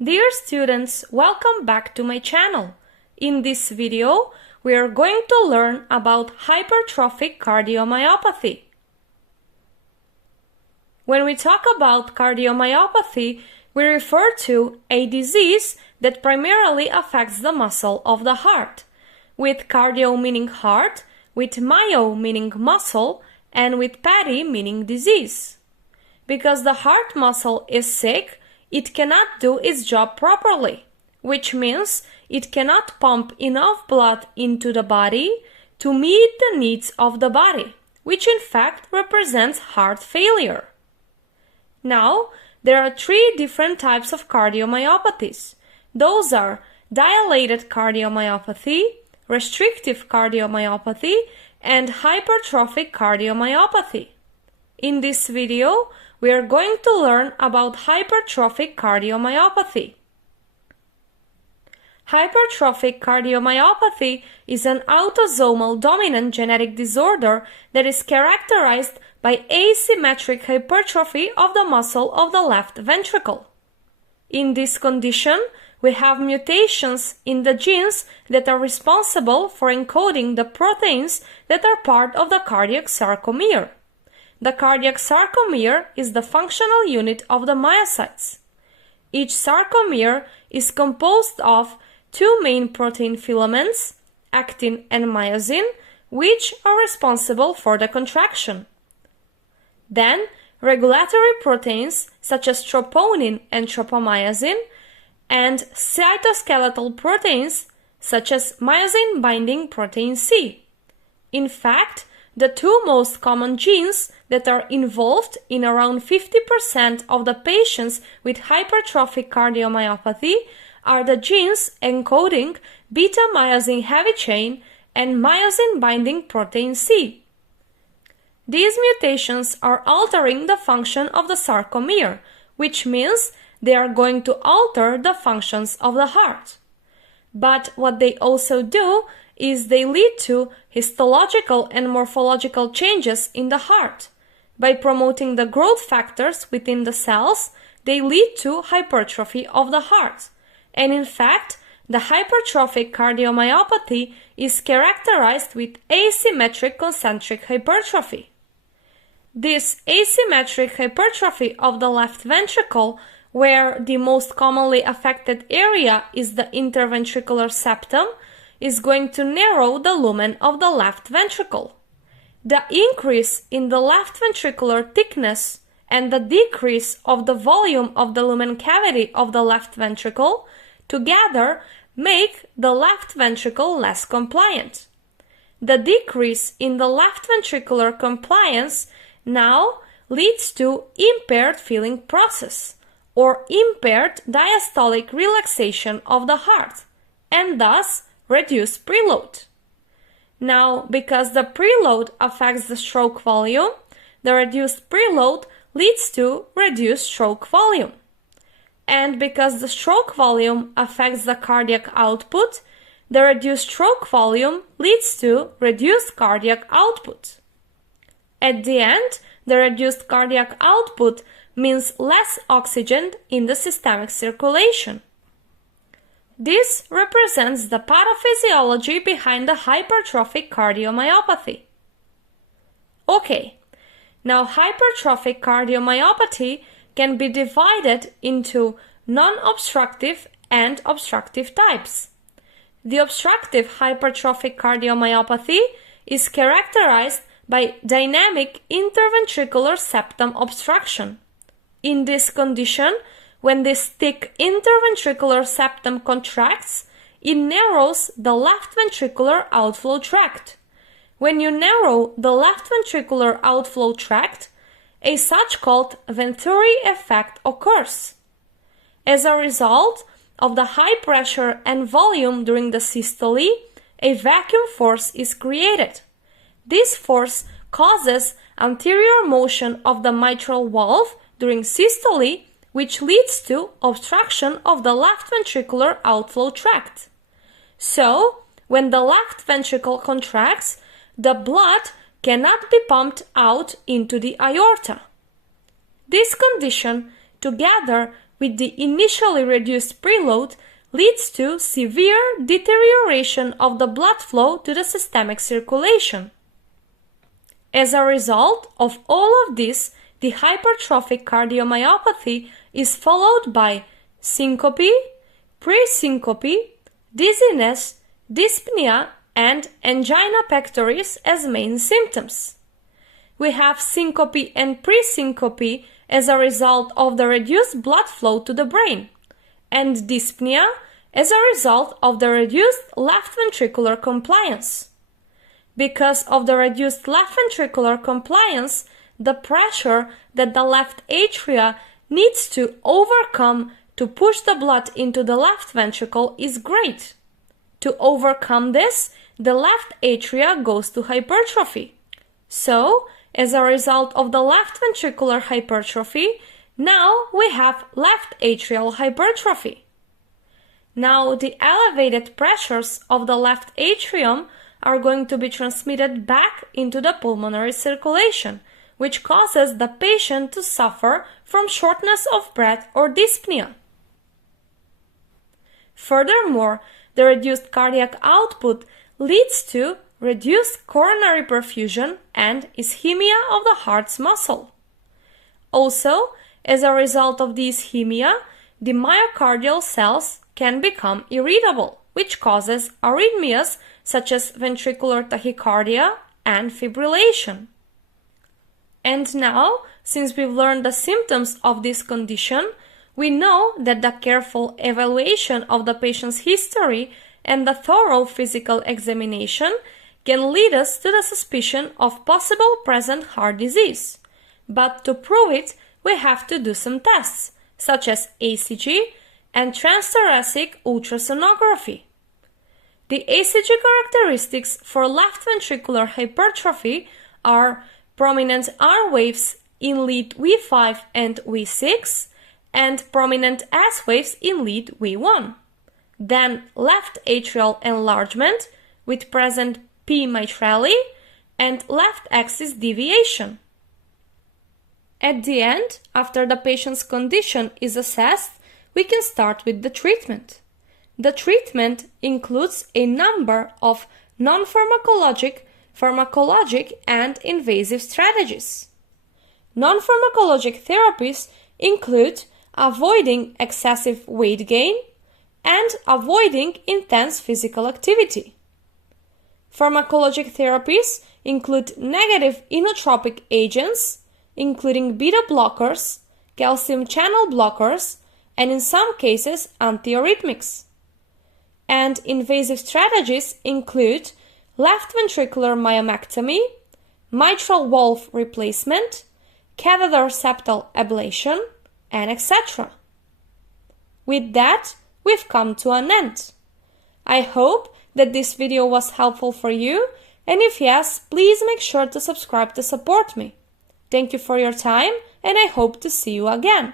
Dear students, welcome back to my channel. In this video, we are going to learn about hypertrophic cardiomyopathy. When we talk about cardiomyopathy, we refer to a disease that primarily affects the muscle of the heart, with cardio meaning heart, with myo meaning muscle, and with pathy meaning disease. Because the heart muscle is sick, it cannot do its job properly, which means it cannot pump enough blood into the body to meet the needs of the body, which in fact represents heart failure. Now, there are three different types of cardiomyopathies. Those are dilated cardiomyopathy, restrictive cardiomyopathy, and hypertrophic cardiomyopathy. In this video, we are going to learn about hypertrophic cardiomyopathy. Hypertrophic cardiomyopathy is an autosomal dominant genetic disorder that is characterized by asymmetric hypertrophy of the muscle of the left ventricle. In this condition, we have mutations in the genes that are responsible for encoding the proteins that are part of the cardiac sarcomere. The cardiac sarcomere is the functional unit of the myocytes. Each sarcomere is composed of two main protein filaments, actin and myosin, which are responsible for the contraction. Then, regulatory proteins such as troponin and tropomyosin, and cytoskeletal proteins such as myosin-binding protein C. In fact, the two most common genes that are involved in around 50% of the patients with hypertrophic cardiomyopathy are the genes encoding beta-myosin heavy chain and myosin-binding protein C. These mutations are altering the function of the sarcomere, which means they are going to alter the functions of the heart. But what they also do is they lead to histological and morphological changes in the heart. By promoting the growth factors within the cells, they lead to hypertrophy of the heart. And in fact, the hypertrophic cardiomyopathy is characterized with asymmetric concentric hypertrophy. This asymmetric hypertrophy of the left ventricle, where the most commonly affected area is the interventricular septum, is going to narrow the lumen of the left ventricle. The increase in the left ventricular thickness and the decrease of the volume of the lumen cavity of the left ventricle together make the left ventricle less compliant. The decrease in the left ventricular compliance now leads to impaired filling process or impaired diastolic relaxation of the heart, and thus reduced preload. Now, because the preload affects the stroke volume, the reduced preload leads to reduced stroke volume. And because the stroke volume affects the cardiac output, the reduced stroke volume leads to reduced cardiac output. At the end, the reduced cardiac output means less oxygen in the systemic circulation. This represents the pathophysiology behind the hypertrophic cardiomyopathy. Okay, now hypertrophic cardiomyopathy can be divided into non-obstructive and obstructive types. The obstructive hypertrophic cardiomyopathy is characterized by dynamic interventricular septum obstruction. In this condition, when this thick interventricular septum contracts, it narrows the left ventricular outflow tract. When you narrow the left ventricular outflow tract, a such-called Venturi effect occurs. As a result of the high pressure and volume during the systole, a vacuum force is created. This force causes anterior motion of the mitral valve during systole, which leads to obstruction of the left ventricular outflow tract. So, when the left ventricle contracts, the blood cannot be pumped out into the aorta. This condition, together with the initially reduced preload leads to severe deterioration of the blood flow to the systemic circulation. As a result of all of this, the hypertrophic cardiomyopathy is followed by syncope, presyncope, dizziness, dyspnea, and angina pectoris as main symptoms. We have syncope and presyncope as a result of the reduced blood flow to the brain, and dyspnea as a result of the reduced left ventricular compliance. Because of the reduced left ventricular compliance, the pressure that the left atria needs to overcome to push the blood into the left ventricle is great. To overcome this, the left atria goes to hypertrophy. So, as a result of the left ventricular hypertrophy, now we have left atrial hypertrophy. Now the elevated pressures of the left atrium are going to be transmitted back into the pulmonary circulation, which causes the patient to suffer from shortness of breath or dyspnea. Furthermore, the reduced cardiac output leads to reduced coronary perfusion and ischemia of the heart's muscle. Also, as a result of the ischemia, the myocardial cells can become irritable, which causes arrhythmias such as ventricular tachycardia and fibrillation. And now, since we've learned the symptoms of this condition, we know that the careful evaluation of the patient's history and the thorough physical examination can lead us to the suspicion of possible present heart disease. But to prove it, we have to do some tests, such as ECG and transthoracic ultrasonography. The ECG characteristics for left ventricular hypertrophy are prominent R waves in lead V5 and V6 and prominent S waves in lead V1. Then left atrial enlargement with present P mitrale and left axis deviation. At the end, after the patient's condition is assessed, we can start with the treatment. The treatment includes a number of non-pharmacologic, pharmacologic, and invasive strategies. Non-pharmacologic therapies include avoiding excessive weight gain and avoiding intense physical activity. Pharmacologic therapies include negative inotropic agents, including beta blockers, calcium channel blockers, and in some cases antiarrhythmics. And invasive strategies include left ventricular myomectomy, mitral valve replacement, catheter septal ablation, and etc. With that, we've come to an end. I hope that this video was helpful for you, and if yes, please make sure to subscribe to support me. Thank you for your time, and I hope to see you again.